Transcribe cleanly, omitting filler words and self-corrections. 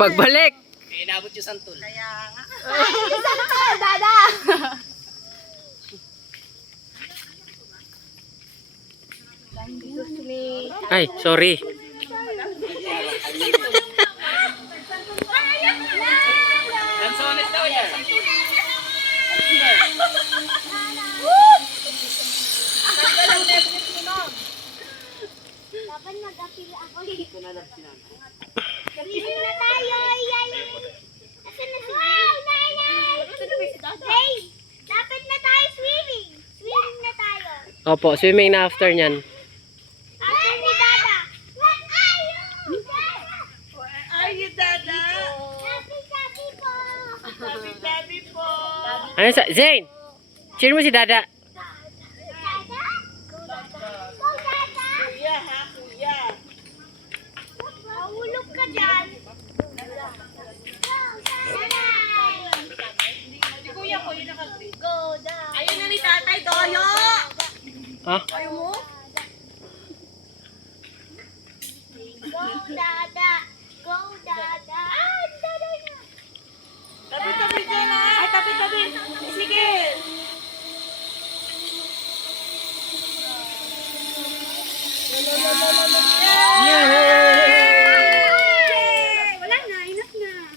Pagbalik. Inabot yung santol. Kaya nga. Ay, isang tayo, dada. Ay, sorry. Lansones daw yan. Dapat nag-apil ako dito. Swimming na tayo, yay! Asan na si Jay? Hey! Dapat na tayo swimming! Swimming na tayo! Opo, swimming na after nyan. After ni Dada! Where are you? Where are you, Dada? Sabi po! Sabi po. Ano sa... Zane! Cheer mo si Dada. Dada? Go, Dada! Kuya, ha? Kuya. Mahulog ka dyan! Si Kuya ko, yun nakagri. Go, Dada! Ayun na ni Tatay Doyo. Ha? Ayaw mo? Go, Dada!